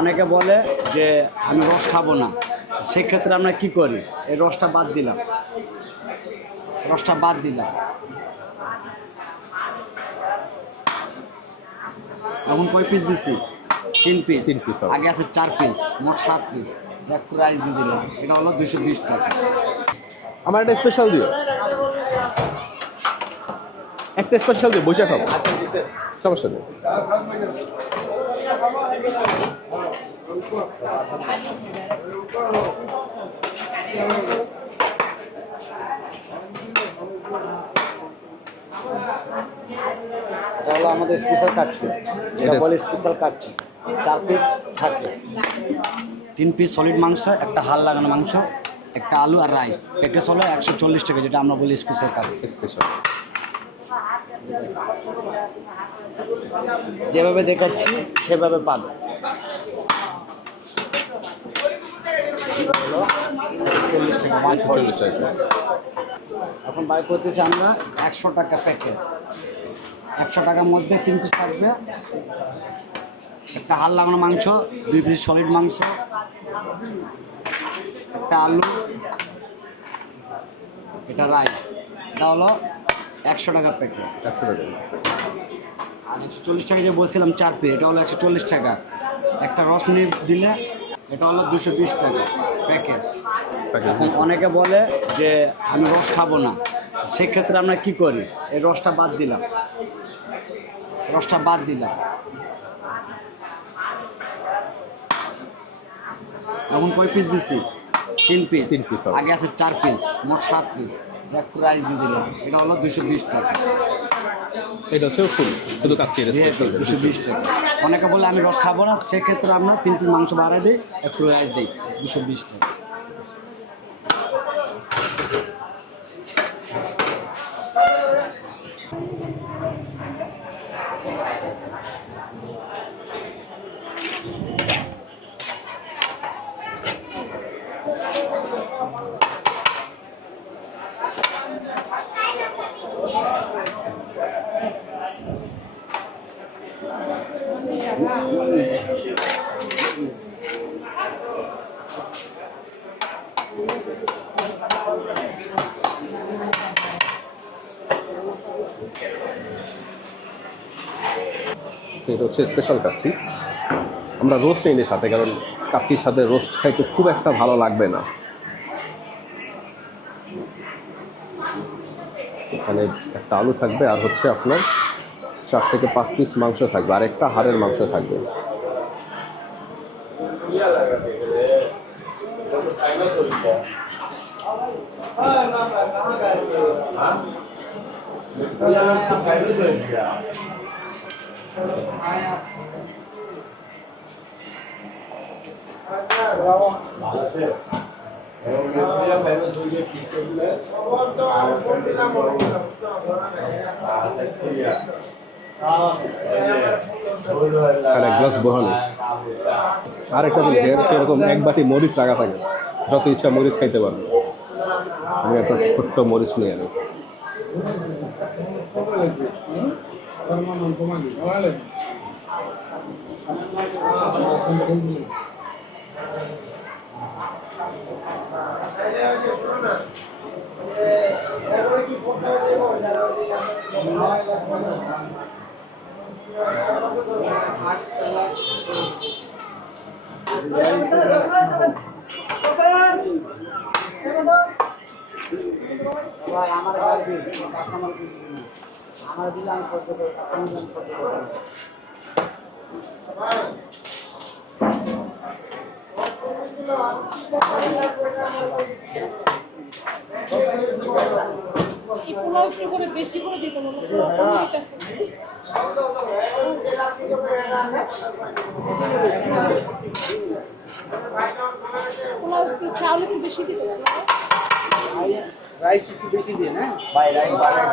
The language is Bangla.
অনেকে বলে যে আমি রস খাবো না, সেক্ষেত্রে আমরা কি করি? এই রসটা বাদ দিলাম। এখন কয় পিস দিচ্ছি? 3 পিস। আগে আছে 4 পিস, মোট 7 পিস। একটু রাইস দিয়ে দিলাম, এটা হলো 220 টাকা। আমার একটা স্পেশাল দিও, একটা স্পেশাল দিও, বসে খাবো, সমস্যা নেই। এটা হলো আমাদের স্পেশাল কাচ্চি, এটা বলে স্পেশাল কাচ্চি। 4 পিস থাকে, 3 পিস সলিড মাংস, একটা হাড় লাগানো মাংস, একটা আলু আর রাইস। প্যাকেজ হলো 140 টাকা, যেটা আমরা বলি স্পেশাল কাচ্চি। স্পেশাল যেভাবে দেখাচ্ছি সেভাবে পাবে। হলো 140 টাকা, 140 টাকা। এখন বাই করতেছি আমরা 100 টাকা প্যাকেজ। 100 টাকার মধ্যে 3 পিস থাকবে, একটা হাড় লাগানো মাংস, 2 পিস সলিড মাংস, একটা আলু, এটা রাইস। এটা হলো 100 টাকা প্যাকেজ। 100 টাকা। আর 140 টাকা যে বলছিলাম 4 পিস, এটা হলো 140 টাকা। একটা রস নিয়ে দিলে এটা হলো 220 টাকা প্যাকেজ। এখন অনেকে বলে যে আমি রস খাবো না, সেক্ষেত্রে আমরা কি করি? এই রসটা বাদ দিলাম। এখন কয় পিস দিচ্ছি? 3 পিস। আগে আছে 4 পিস, মোট 7 পিস। একটু রাইস দিয়ে দিলাম, এটা হলো 220 টাকা। এটা হচ্ছে ফুল, শুধু কাচ্চি 220 টাকা। অনেকে বলে আমি রস খাবো না, সেক্ষেত্রে আমরা 3 পিস মাংস বাড়াই দিই, একটু রাইস দিই, 220 টাকা। এটা হচ্ছে স্পেশাল কাচ্চি। আমরা রোস্ট নিই সাথে, কারণ কাচ্চির সাথে রোস্ট খাইতে খুব একটা ভালো লাগবে না। এখানে একটা আলু থাকবে, আর হচ্ছে আপনার 4 থেকে 5 পিস মাংস থাকবে, আর একটা হাড়ের মাংস থাকবে। আর এক গ্লাস বহানো, আর একটা জিনিস এরকম এক বাটি মরিচ রাখা থাকে, যত ইচ্ছা মরিচ খাইতে পারবে। আমি একটা ছোট্ট মরিচ নিয়ে আনি। বেশি করে দিতে হবে। চাউল একটু বেশি দিতে হবে। রাইস একটু বেশি দিয়ে না ভাই, রাইস বাড়াই